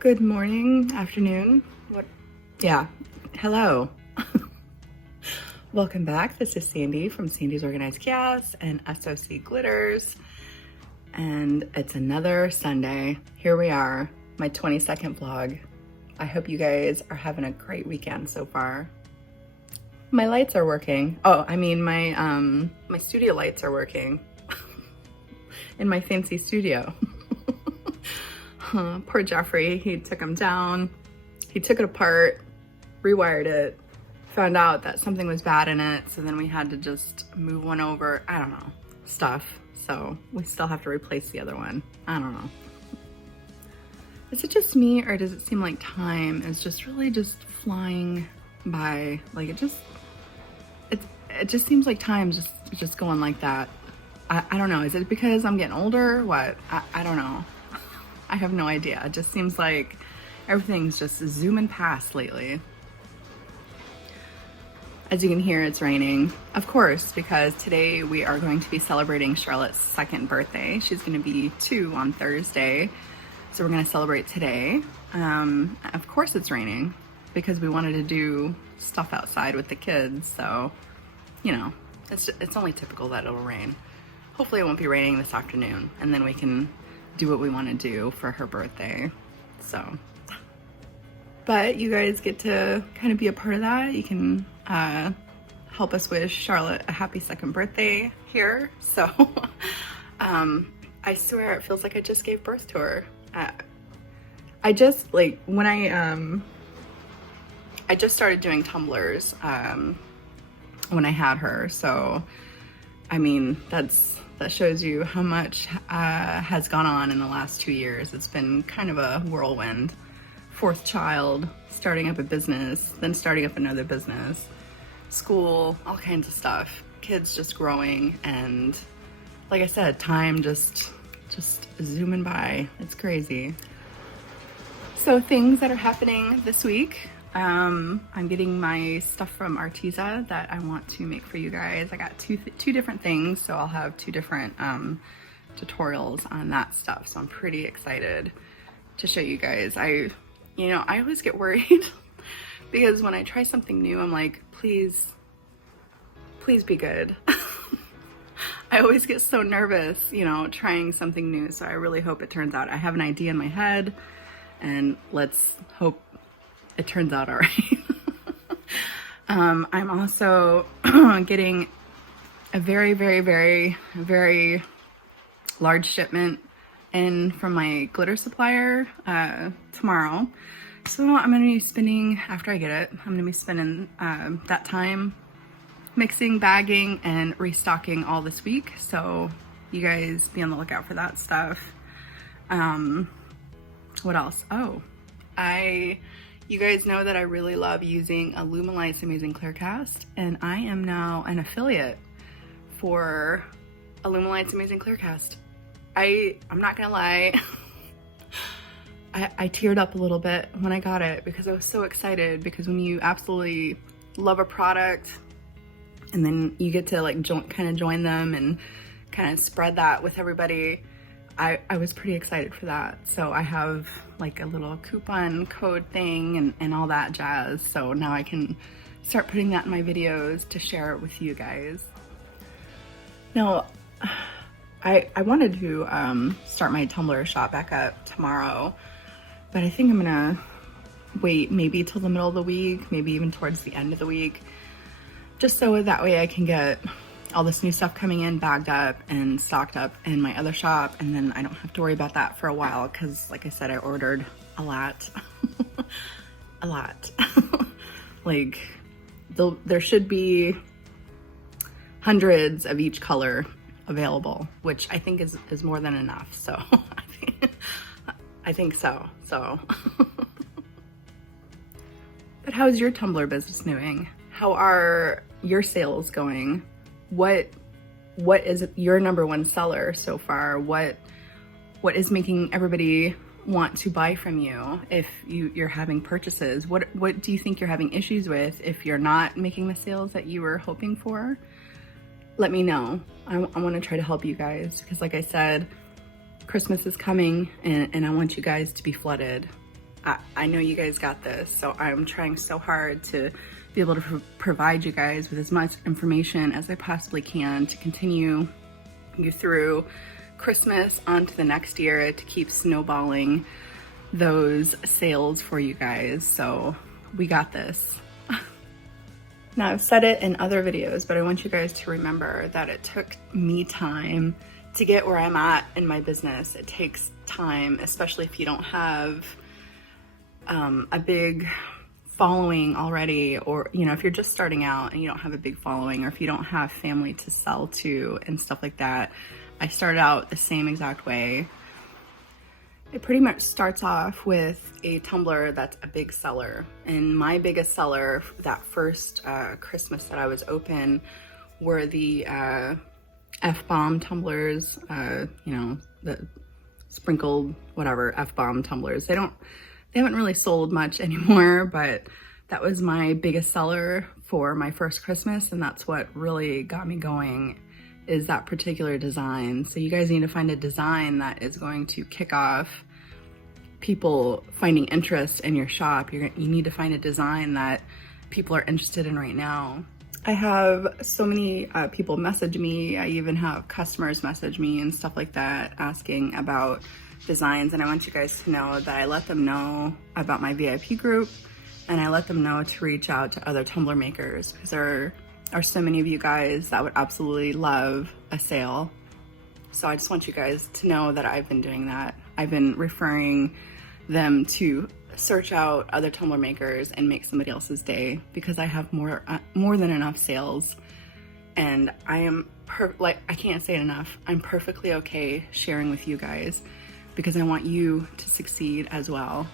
Good morning, afternoon. What? Yeah. Hello. Welcome back. This is Sandy from Sandy's Organized Chaos and SOC Glitters. And it's another Sunday. Here we are, my 22nd vlog. I hope you guys are having a great weekend so far. My lights are working. Oh, I mean my studio lights are working in my fancy studio. Poor Jeffrey, he took them down, he took it apart, rewired it, found out that something was bad in it, so then we had to just move one over, I don't know, stuff. So we still have to replace the other one. I don't know. Is it just me, or does it seem like time is just really just flying by? Like it just seems like time's just going like that. I don't know, is it because I'm getting older? What? I don't know. I have no idea. It just seems like everything's just zooming past lately. As you can hear, it's raining. Of course, because today we are going to be celebrating Charlotte's second birthday. She's gonna be 2 on Thursday. So we're gonna celebrate today. Of course it's raining because we wanted to do stuff outside with the kids. So, you know, it's only typical that it'll rain. Hopefully it won't be raining this afternoon, and then we can do what we want to do for her birthday. So, but you guys get to kind of be a part of that. You can help us wish Charlotte a happy second birthday here. So I swear it feels like I just gave birth to her. I just like when I just started doing tumblers when I had her. So I mean, that shows you how much has gone on in the last 2 years. It's been kind of a whirlwind. 4th child, starting up a business, then starting up another business, school, all kinds of stuff. Kids just growing, and like I said, time just zooming by. It's crazy. So things that are happening this week. I'm getting my stuff from Arteza that I want to make for you guys. I got two different things, so I'll have 2 different tutorials on that stuff. So I'm pretty excited to show you guys. I always get worried because when I try something new, I'm like, please be good. I always get so nervous, trying something new. So I really hope it turns out. I have an idea in my head, and let's hope it turns out all right. I'm also getting a very, very, very, very large shipment in from my glitter supplier tomorrow. So I'm going to be spending, after I get it, I'm going to be spending that time mixing, bagging, and restocking all this week. So you guys be on the lookout for that stuff. What else? Oh, you guys know that I really love using Alumilite's Amazing Clear Cast, and I am now an affiliate for Alumilite's Amazing Clear Cast. I'm not gonna lie, I teared up a little bit when I got it because I was so excited, because when you absolutely love a product and then you get to like join them and kind of spread that with everybody, I was pretty excited for that. So I have like a little coupon code thing and all that jazz. So now I can start putting that in my videos to share it with you guys. Now, I wanted to start my Tumblr shop back up tomorrow, but I think I'm gonna wait maybe till the middle of the week, maybe even towards the end of the week, just so that way I can get all this new stuff coming in bagged up and stocked up in my other shop, and then I don't have to worry about that for a while, because like I said, I ordered a lot. A lot. Like there should be hundreds of each color available, which I think is more than enough. So I think so. But how's your Tumblr business doing? How are your sales going? What is your number one seller so far? What is making everybody want to buy from you if you're having purchases? What do you think you're having issues with if you're not making the sales that you were hoping for? Let me know. I want to try to help you guys, because like I said, Christmas is coming and I want you guys to be flooded. I know you guys got this, so I'm trying so hard to be able to provide you guys with as much information as I possibly can to continue you through Christmas onto the next year, to keep snowballing those sales for you guys. So we got this. Now, I've said it in other videos, but I want you guys to remember that it took me time to get where I'm at in my business. It takes time, especially if you don't have a big following already, or, you know, if you're just starting out and you don't have a big following, or if you don't have family to sell to and stuff like that. I started out the same exact way. It pretty much starts off with a tumbler that's a big seller. And my biggest seller that first Christmas that I was open were the F-bomb tumblers, you know, the sprinkled whatever F-bomb tumblers. They haven't really sold much anymore, but that was my biggest seller for my first Christmas, and that's what really got me going, is that particular design. So you guys need to find a design that is going to kick off people finding interest in your shop. You need to find a design that people are interested in right now. I have so many people message me. I even have customers message me and stuff like that asking about designs, and I want you guys to know that I let them know about my VIP group, and I let them know to reach out to other tumbler makers, because there are so many of you guys that would absolutely love a sale. So I just want you guys to know that I've been doing that. I've been referring them to search out other tumbler makers and make somebody else's day, because I have more than enough sales, and I am I can't say it enough. I'm perfectly okay sharing with you guys, because I want you to succeed as well.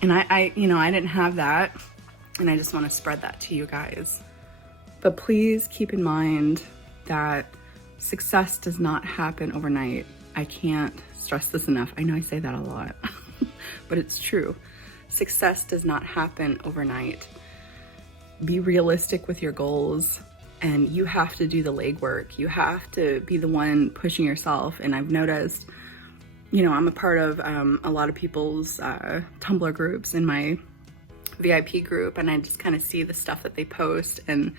And I you know, I didn't have that, and I just want to spread that to you guys. But please keep in mind that success does not happen overnight. I can't stress this enough. I know I say that a lot, but it's true. Success does not happen overnight. Be realistic with your goals, and you have to do the legwork. You have to be the one pushing yourself. And I've noticed, you know, I'm a part of a lot of people's Tumblr groups in my VIP group, and I just kind of see the stuff that they post, and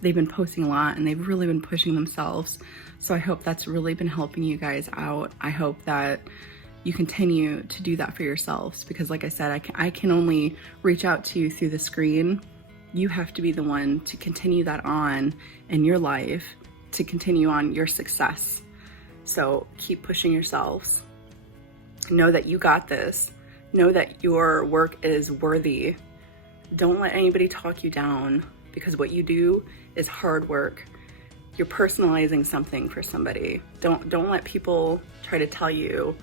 they've been posting a lot, and they've really been pushing themselves. So I hope that's really been helping you guys out. I hope that you continue to do that for yourselves, because like I said, I can only reach out to you through the screen. You have to be the one to continue that on in your life, to continue on your success. So keep pushing yourselves. Know that you got this. Know that your work is worthy. Don't let anybody talk you down, because what you do is hard work. You're personalizing something for somebody. Don't let people try to tell you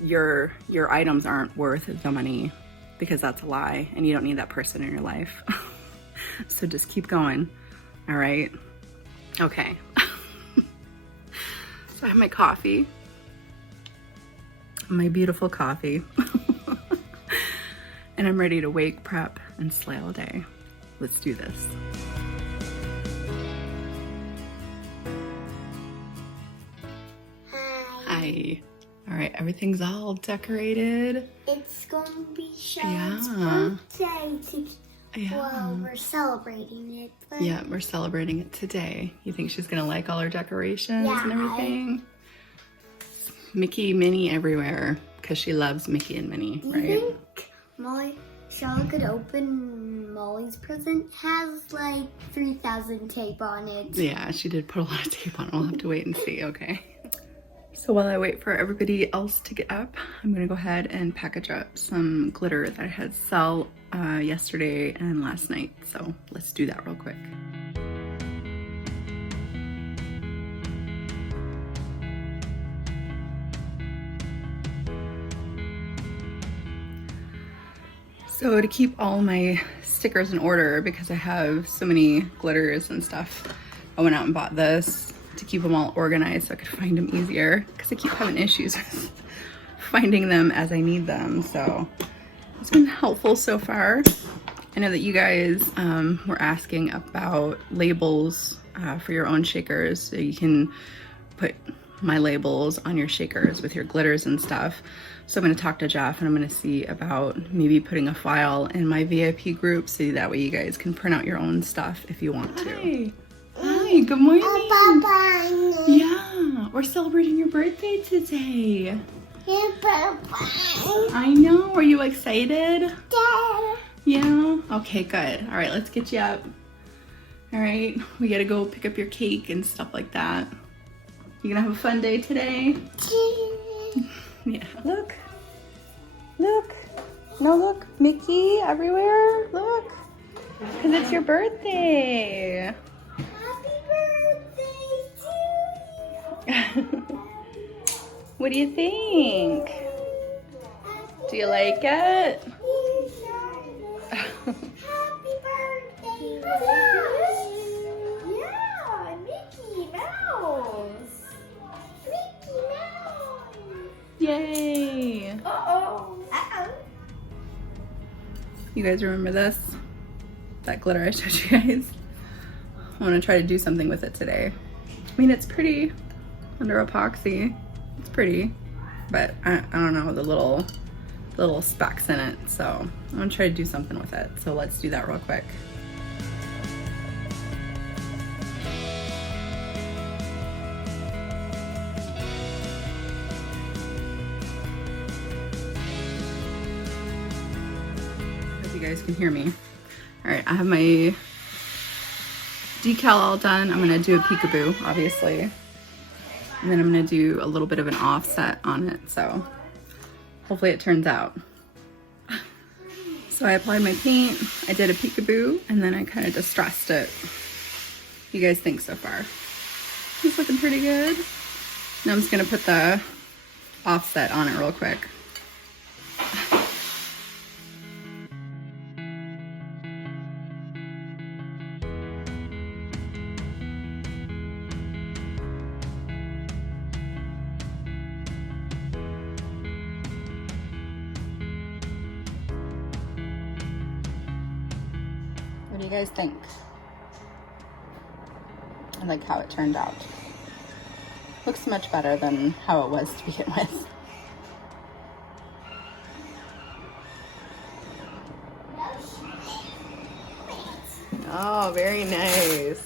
your items aren't worth the money, because that's a lie, and you don't need that person in your life. So just keep going. All right. Okay. So I have my coffee, my beautiful coffee, and I'm ready to wake, prep, and slay all day. Let's do this. Hi. All right, everything's all decorated. It's going to be Charlotte's birthday. Well, we're celebrating it. But yeah, we're celebrating it today. You think she's going to like all our decorations and everything? Mickey, Minnie everywhere, because she loves Mickey and Minnie, right? Do you think Charlotte could open Molly's present? It has like 3,000 tape on it. Yeah, she did put a lot of tape on it. We'll have to wait and see, okay? So while I wait for everybody else to get up, I'm gonna go ahead and package up some glitter that I had sell yesterday and last night. So let's do that real quick. So to keep all my stickers in order, because I have so many glitters and stuff, I went out and bought this to keep them all organized so I could find them easier, because I keep having issues with finding them as I need them. So it's been helpful so far. I know that you guys were asking about labels for your own shakers, so you can put my labels on your shakers with your glitters and stuff. So I'm gonna talk to Jeff and I'm gonna see about maybe putting a file in my VIP group so that way you guys can print out your own stuff if you want to. Hi, good morning. Bye-bye. Yeah, we're celebrating your birthday today. Bye-bye. I know, are you excited? Dad. Yeah, okay, good. All right, let's get you up. All right, we gotta go pick up your cake and stuff like that. You gonna have a fun day today? Yeah. Look. Look. No, look. Mickey everywhere. Look. Because it's your birthday. Happy birthday to you. What do you think? Do you like it? Happy birthday. Yeah, Mickey Mouse. Mickey Mouse. Yay. Uh-oh. Uh-oh. You guys remember this? That glitter I showed you guys? I want to try to do something with it today. I mean, it's pretty under epoxy. It's pretty, but I don't know the little specks in it. So I'm gonna try to do something with it. So let's do that real quick. Hope you guys can hear me. All right, I have my decal all done. I'm gonna do a peekaboo, obviously. And then I'm gonna do a little bit of an offset on it, so hopefully it turns out. So I applied my paint, I did a peekaboo, and then I kind of distressed it. What do you guys think so far? It's looking pretty good. Now I'm just gonna put the offset on it real quick. What do you guys think? I like how it turned out. Looks much better than how it was to begin with. Oh, very nice.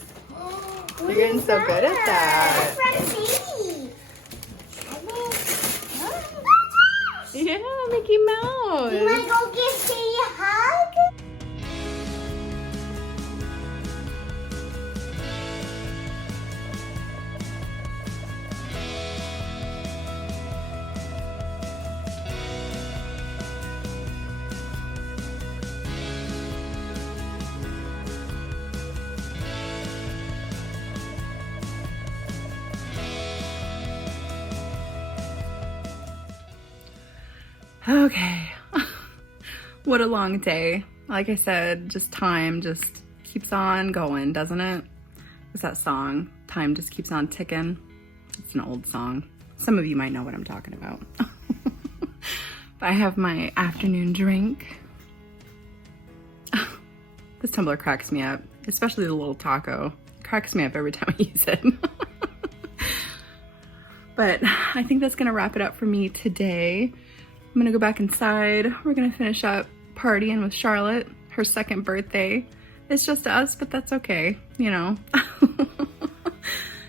You're getting so good at that. Yeah, Mickey Mouse. You wanna go give Sadie a hug? Okay. What a long day. Like I said, just time just keeps on going, doesn't it? What's that song? Time just keeps on ticking. It's an old song. Some of you might know what I'm talking about. But I have my afternoon drink. This tumbler cracks me up, especially the little taco. It cracks me up every time I use it. But I think that's gonna wrap it up for me today. I'm gonna go back inside. We're gonna finish up partying with Charlotte, her second birthday. It's just us, but that's okay, you know.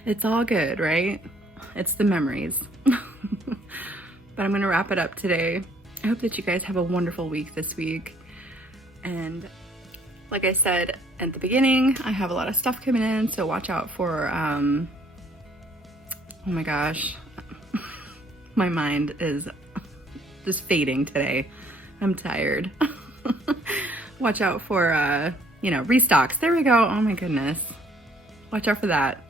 It's all good, right? It's the memories. But I'm gonna wrap it up today. I hope that you guys have a wonderful week this week. And like I said at the beginning, I have a lot of stuff coming in, so watch out for, oh my gosh, my mind is just fading today. I'm tired. Watch out for, you know, restocks. There we go. Oh my goodness. Watch out for that.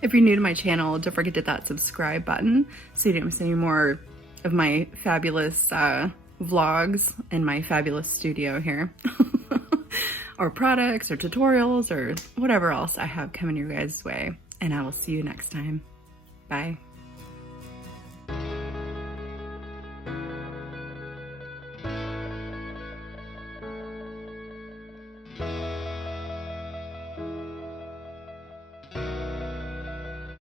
If you're new to my channel, don't forget to hit that subscribe button so you don't miss any more of my fabulous vlogs in my fabulous studio here. Or products or tutorials or whatever else I have coming your guys' way. And I will see you next time. Bye.